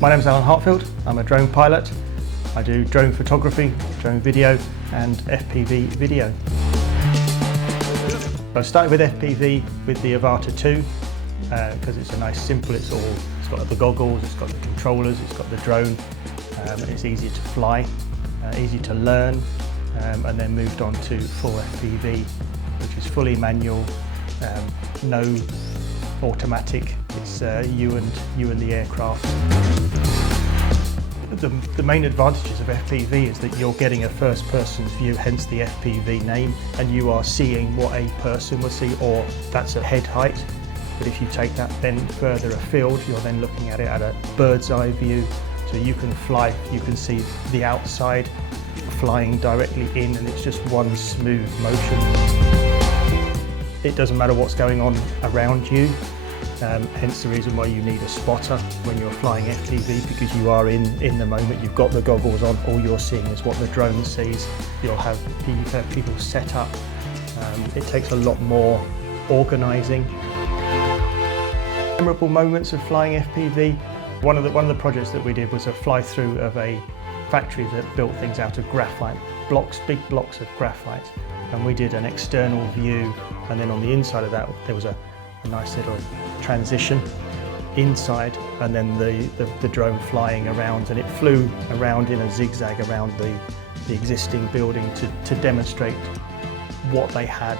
My name is Alan Hartfield. I'm a drone pilot. I do drone photography, drone video and FPV video. I started with FPV with the Avata 2 because it's a nice simple, it's got the goggles, it's got the controllers, it's got the drone, and it's easy to fly, easy to learn, and then moved on to full FPV, which is fully manual, no automatic. It's you and the aircraft. The main advantages of FPV is that you're getting a first person's view, hence the FPV name, and you are seeing what a person would see, or that's a head height. But if you take that then further afield, you're then looking at it at a bird's eye view. So you can fly, you can see the outside flying directly in, and it's just one smooth motion. It doesn't matter what's going on around you. Hence the reason why you need a spotter when you're flying FPV, because you are in the moment, you've got the goggles on, all you're seeing is what the drone sees. You'll have people set up. It takes a lot more organising. Memorable moments of flying FPV. One of the projects that we did was a fly-through of a factory that built things out of graphite blocks, big blocks of graphite, and we did an external view, and then on the inside of that there was a nice little transition inside, and then the drone flying around, and it flew around in a zigzag around the existing building to demonstrate what they had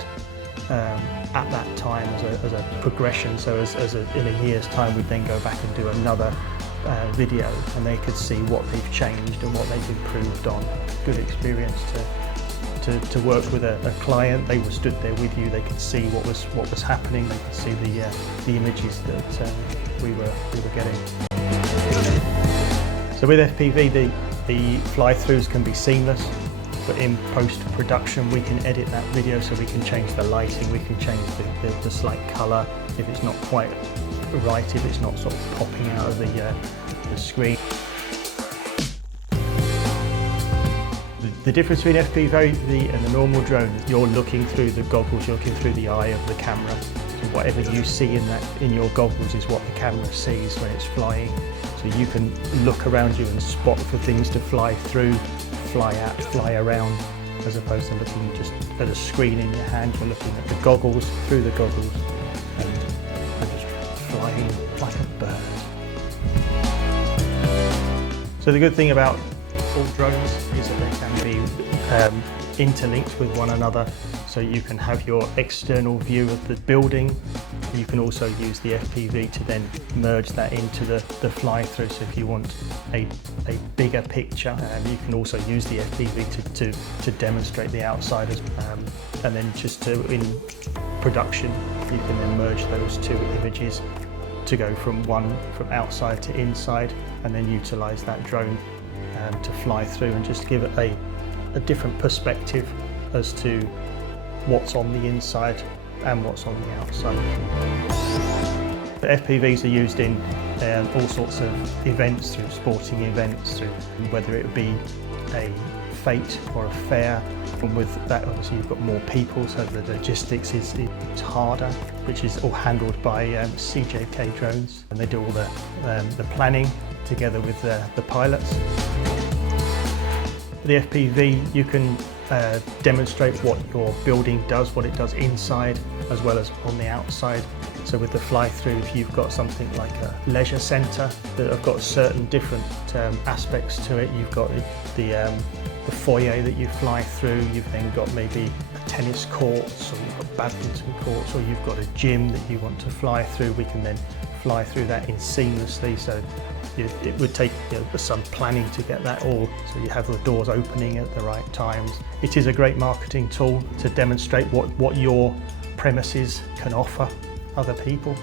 at that time as a progression. So in a year's time we'd then go back and do another video, and they could see what they've changed and what they've improved on. Good experience to work with a client. They were stood there with you, they could see what was happening, they could see the images that we were getting. So with FPV the fly-throughs can be seamless, but in post-production we can edit that video, so we can change the lighting, we can change the slight colour if it's not quite right, if it's not sort of popping out of the screen. The difference between FPV and the normal drone, you're looking through the goggles, you're looking through the eye of the camera. So whatever you see in your goggles is what the camera sees when it's flying. So you can look around you and spot for things to fly through, fly at, fly around, as opposed to looking just at a screen in your hand. You're looking at the goggles, through the goggles, and just flying like a bird. So the good thing about all drones is that they can be interlinked with one another, so you can have your external view of the building. You can also use the FPV to then merge that into the fly-through, so if you want a bigger picture, you can also use the FPV to demonstrate the outside, and then just in production you can then merge those two images to go from outside to inside, and then utilise that drone to fly through and just give it a different perspective as to what's on the inside and what's on the outside. The FPVs are used in all sorts of events, through sporting events, through whether it be a fete or a fair. And with that obviously you've got more people, so the logistics is harder, which is all handled by CJK drones, and they do all the planning together with the pilots. The FPV, you can demonstrate what your building does, what it does inside as well as on the outside. So with the fly-through, if you've got something like a leisure centre that have got certain different aspects to it, you've got the foyer that you fly through, you've then got maybe tennis courts, or you've got badminton courts, or you've got a gym that you want to fly through. We can then fly through that in seamlessly, so it would take some planning to get that all, so you have the doors opening at the right times. It is a great marketing tool to demonstrate what your premises can offer other people.